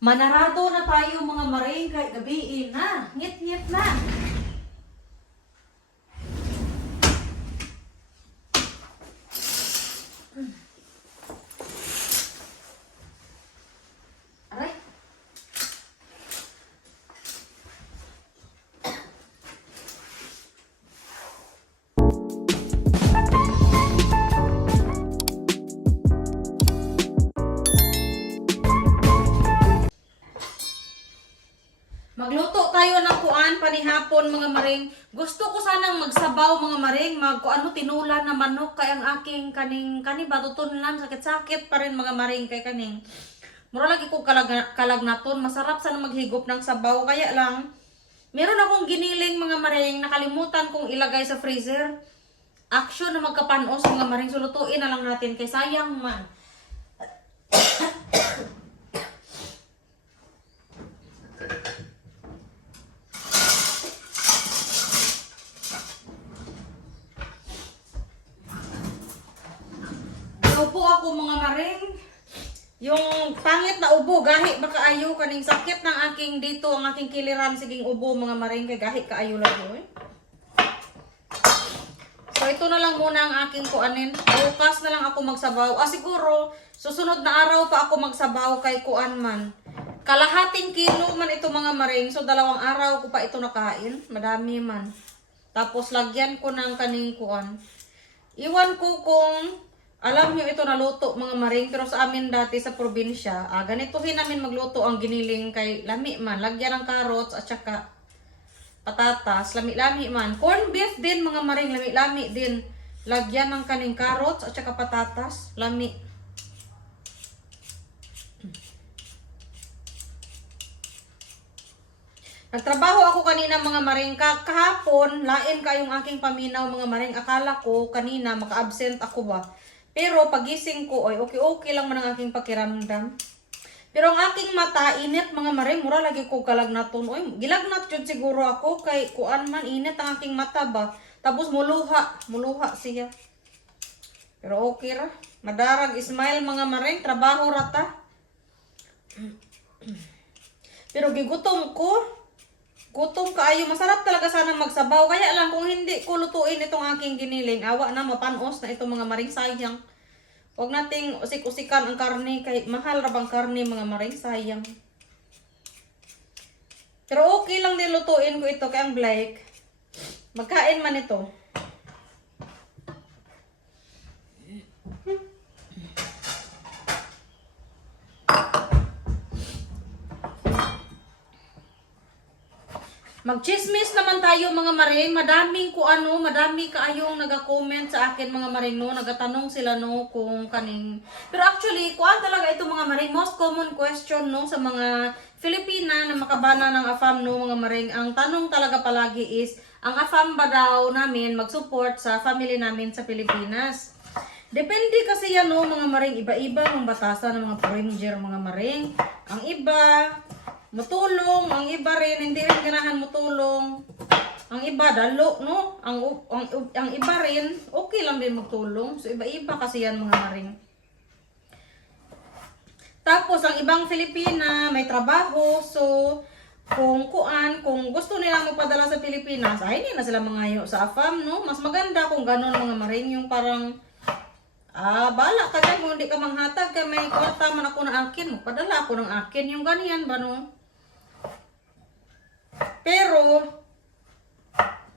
Manarado na tayo mga maring kahit gabiin na. Ngit-ngit na. Aray. Magluto tayo ng kuan panihapon mga maring. Gusto ko sanang magsabaw mga maring, tinula na manok kay ang aking kani ba tutunlan sakit-sakit pa rin mga maring kay kaning. Mura lagi ko kalagnaton, masarap sana maghigop ng sabaw kaya lang meron akong giniling mga maring, nakalimutan kong ilagay sa freezer. Action na magkapanos mga maring, sulutuin na lang natin kay sayang man. Ubo ako mga maring. Yung pangit na ubo, gahi makaayo kaning sakit ng aking dito, ang aking kiliran siging ubo mga maring kay gahi kaayo lang yun. So ito na lang muna ang aking kuanin. Bukas na lang ako magsabaw. Siguro susunod na araw pa ako magsabaw kay kuan man. Kalahating kilo man ito mga maring. So 2 araw ko pa ito nakain. Madami man. Tapos lagyan ko ng kaning kuan. Iwan ko kung alam nyo ito naluto mga maring, pero sa amin dati sa probinsya, ganituhin namin magluto ang giniling kay lami man. Lagyan ng carrots at saka patatas, lami-lami man. Corn beef din mga maring, lami-lami din. Lagyan ng kaning carrots at saka patatas, lami. Nagtrabaho ako kanina mga maring, kahapon, lain kayong aking paminaw mga maring. Akala ko kanina maka-absent ako ba. Pero pagising ko, okay lang man ang aking pakiramdam. Pero ang aking mata, init mga maring, mura lagi ko kalagnaton. Gilagnat yun siguro ako, kay kuan man, init ang aking mata ba. Tapos muluha siya. Pero okay ra, madarag smile mga maring, trabaho rata. Pero gigutom ko. Gutom kaayo, masarap talaga sana magsabaw. Kaya lang kung hindi ko lutuin itong aking giniling, awa na mapanos na itong mga maring, sayang. Huwag nating usik-usikan ang karne, kahit mahal ra bang karne mga maring, sayang. Pero okay lang din lutuin ko ito kay ang Blake. Magkain man ito. Magchismis naman tayo mga maring, madami kaayong naga-comment sa akin mga maring no, nagatanong sila no kung kaning. Pero actually, kuan talaga ito mga maring, most common question no sa mga Filipina na makabana ng AFAM no mga maring. Ang tanong talaga palagi is, ang AFAM ba daw namin mag-support sa family namin sa Pilipinas? Depende kasi yan no mga maring, iba-iba ang batasan ng mga foreigner mga maring. Ang iba matulong, ang iba rin hindi rin ganahan matulong. Ang iba dalo no, ang iba rin okay lang din magtulong. So iba-iba kasi yan mga maring. Tapos ang ibang Filipina may trabaho, so kung gusto nila magpadala sa Pilipinas, ay hindi na sila mangayo sa AFAM no. Mas maganda kung ganon mga maring, yung parang bala ka dyan, kung hindi ka manghatag ka, may kwarta man ako na akin, magpadala ako ng akin, yung ganyan ba no. Pero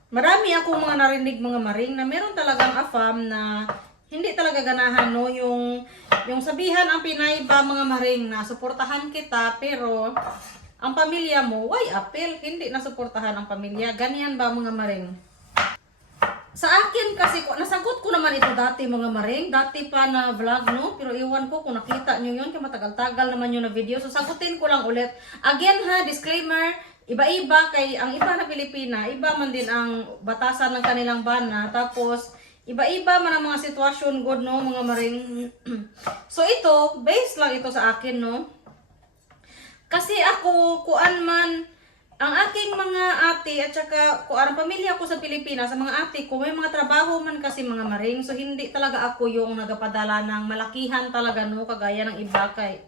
marami akong mga narinig mga maring na meron talagang AFAM na hindi talaga ganahan no, yung sabihan ang Pinay ba mga maring na suportahan kita, pero ang pamilya mo why appeal, hindi na suportahan ang pamilya, ganyan ba mga maring. Sa akin kasi, nasagot ko naman ito dati mga maring, dati pa na vlog no, pero iwan ko kung nakita nyo yun, kaya matagal-tagal naman yun na video, so sagutin ko lang ulit. Again ha, disclaimer, iba-iba kay ang iba na Pilipina, iba man din ang batasan ng kanilang bana, tapos iba-iba man ang mga sitwasyon god no mga maring. So ito, base lang ito sa akin no. Kasi ako kuan man ang aking mga ate at saka kuan pamilya ko sa Pilipinas, sa mga ate ko may mga trabaho man kasi mga maring, so hindi talaga ako yung nagapadala ng malakihan talaga no, kagaya ng iba kay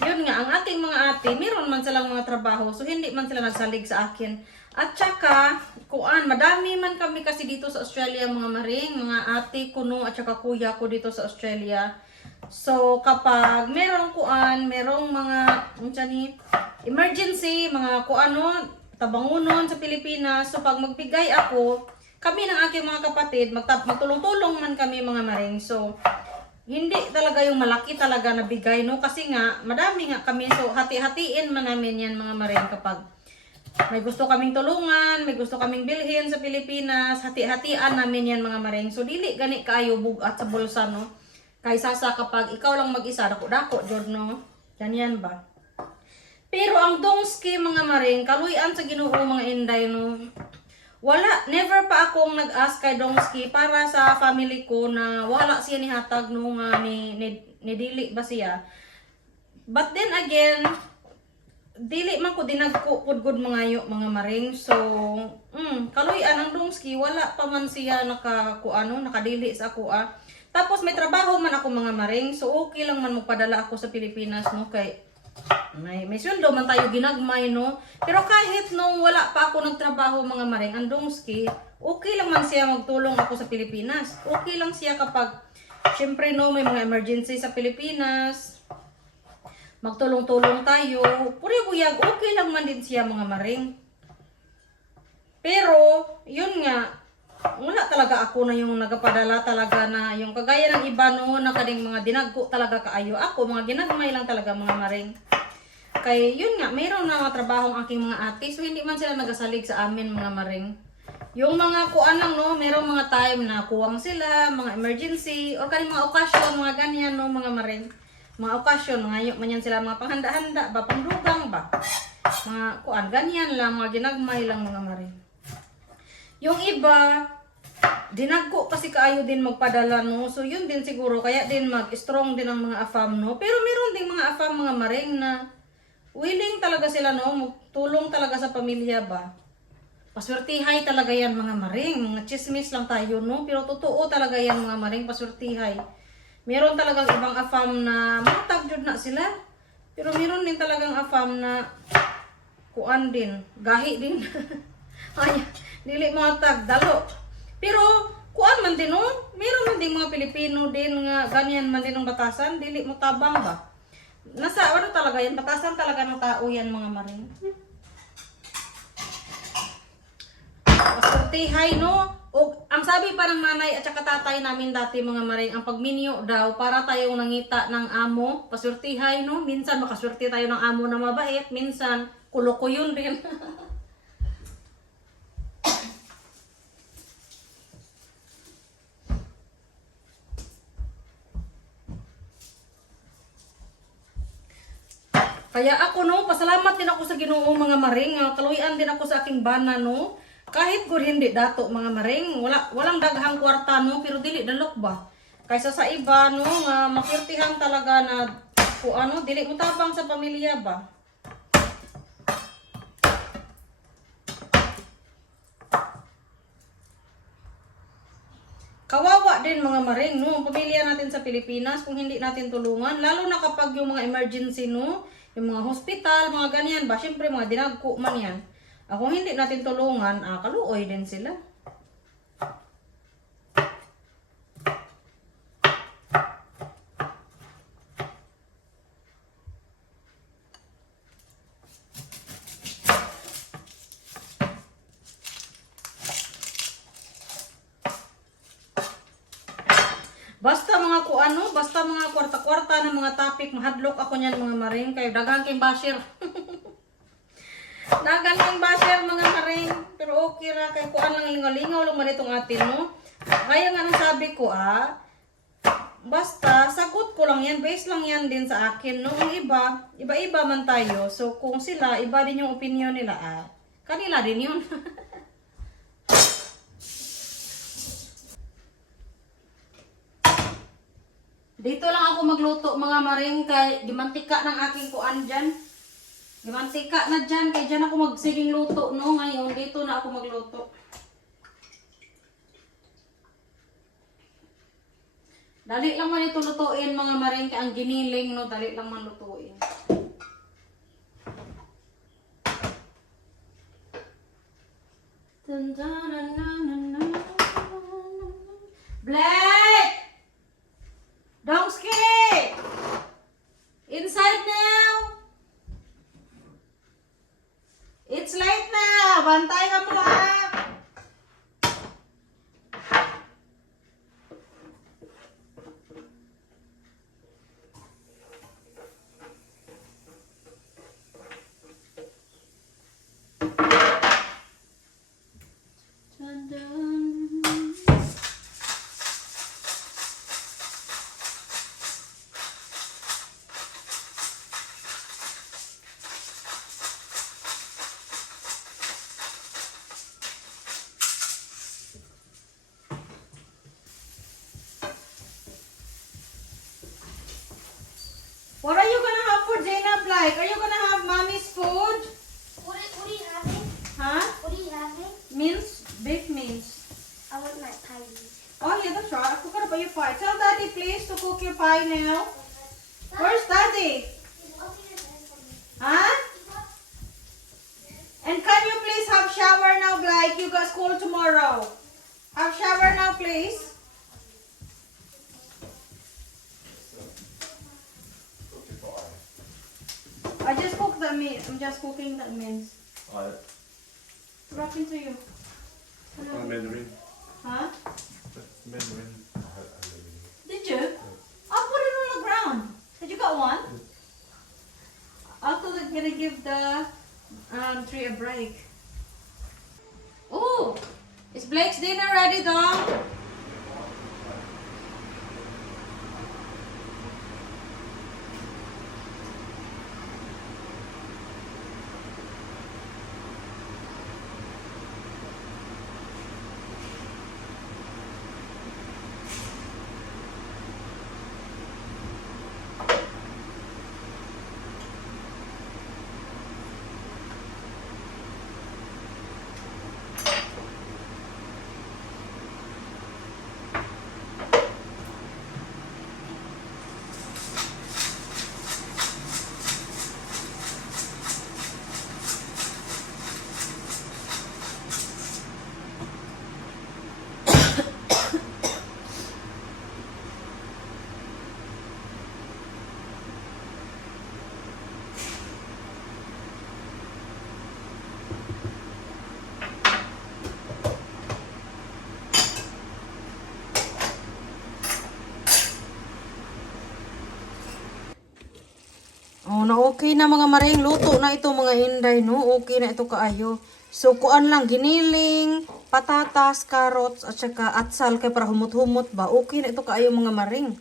yun nga, ang aking mga ate, meron man silang mga trabaho, so hindi man sila nagsalig sa akin. At saka, madami man kami kasi dito sa Australia mga maring, mga ate ko no, at saka kuya ko dito sa Australia. So, kapag merong mga, emergency, mga tabangunon sa Pilipinas, so pag magbigay ako, kami ng aking mga kapatid, magtulong-tulong man kami mga maring. So, hindi talaga yung malaki talaga na bigay, no? Kasi nga, madami nga kami. So, hati-hatiin man namin yan mga maring kapag may gusto kaming tulungan, may gusto kaming bilhin sa Pilipinas, hati-hatian namin yan mga maring. So, dili gani kaayo bugat sa bulsa, no? Kaysa sa kapag ikaw lang mag-isa, dako-dako, Jord, no? Ganyan ba? Pero ang dongski mga maring, kaluyan sa Ginoo mga inday, no? Never pa akong nag-ask kay Dongski para sa family ko na wala siya ni hatag nung ni dili ba siya. But then again, dili man ko dinagko pud mga maring. So, kaluyan ang Dongski, wala pa man siya nakadili sa ako Tapos may trabaho man ako mga maring. So, okay lang man magpadala ako sa Pilipinas, no, kay may sweldo man tayo ginagmay, no? Pero kahit nung wala pa ako nagtrabaho mga maring, ang Dongski, okay lang man siya magtulong ako sa Pilipinas. Okay lang siya kapag, syempre no, may mga emergency sa Pilipinas, magtulong-tulong tayo, puri-buyag, okay lang man din siya mga maring. Pero, yun nga, wala talaga ako na yung nagapadala talaga na yung kagaya ng iba no, na kading mga dinagko talaga kaayo. Ako, mga ginagmay lang talaga mga maring. Kay yun nga, mayroon na mga trabaho ang aking mga ate, so hindi man sila nagasalig sa amin mga maring. Yung mga lang no, mayroong mga time na kuwang sila, mga emergency, or kaning mga okasyon, mga ganyan no, mga maring. Mga okasyon, ngayon man yan sila mga panghanda-handa ba, pangdugang ba. Mga ganyan lang, mga ginagmay lang mga maring. Yung iba, dinagko kasi kaayo din magpadala no, so yun din siguro, kaya din mag-strong din ang mga afam no. Pero meron ding mga afam mga maring na willing talaga sila no, magtulong talaga sa pamilya ba. Paswertihay talaga yan mga maring, mga chismis lang tayo no, pero totoo talaga yan mga maring, paswertihay. Meron talagang ibang afam na matagjud na sila, pero meron din talagang afam na din, gahi din. Ay, dili mga dalo. Pero man din no, meron man din mga Pilipino din nga ganyan man din ang batasan, dili mo tabang ba. Nasa talaga yan, batasan talaga ng tao yan mga maring. Pasortihay no. O ang sabi pa ng nanay at saka tatay namin dati mga maring, ang pagminyo daw para tayong nangita ng amo, pasortihay no. Minsan makaswerte tayo ng amo na mabait, minsan kuloko yun din. Kaya ako no, pasalamat din ako sa Ginoo mga maring, kaluyan din ako sa aking bana no. Kahit gud hindi dato mga maring, walang daghang kwarta no, pero dili dalok ba. Kaysa sa iba no, nga makirtihan talaga na dili mo tabang sa pamilya ba. Kawawa din mga maring no, ang pamilya natin sa Pilipinas kung hindi natin tulungan, lalo na kapag yung mga emergency no, yung mga hospital, mga ganyan ba, syempre mga dinagko man yan. Kung hindi natin tulungan, kaluoy din sila. Basta mga kwarta-kwarta ng mga topic, mahadlok ako niyan mga maring, kayo daghang kay basher. Dagan kang basher mga maring, pero okay ra kay kuan lang lingaw-lingaw lang man itong atin no. Kaya nga nang sabi ko basta sagot ko lang yan, base lang yan din sa akin no. Yung iba-iba man tayo. So kung sila iba din yung opinion nila, kanila din yun. Dito lang ako magluto mga maring, kay gimantika ng aking kuan dyan. Gimantika na dyan, kay dyan ako magsiging luto no. Ngayon dito na ako magluto. Dali lang man ito lutuin mga maring, kay ang giniling no, dali lang man lutuin. Blake! Dongski! Inside now! It's late now! Bantay ka mo ha! What are you gonna have for Zainab like? Are you gonna have mommy's food? What are you having? Huh? What are you having? Mince? Beef mince. I want my pie. Oh yeah, that's right. I forgot about your pie. Tell daddy please to cook your pie now. Where's daddy? Huh? And can you please have shower now, Blake? You got school tomorrow. Have shower now, please. I just cooked the meat. I'm just cooking the mince. Ja, What happened to you? Mandarin. Huh? Mandarin. Did you? I'll put it on the ground. Did you got one? I thought I'm gonna give the tree a break. Oh, is Blake's dinner ready, Dom? Oh, na okay na mga maring luto na ito mga hinday, no? Okay na ito kaayo. So, kuan lang, giniling, patatas, carrots, at saka atsal kay para humot-humot ba? Okay na ito kaayo mga maring.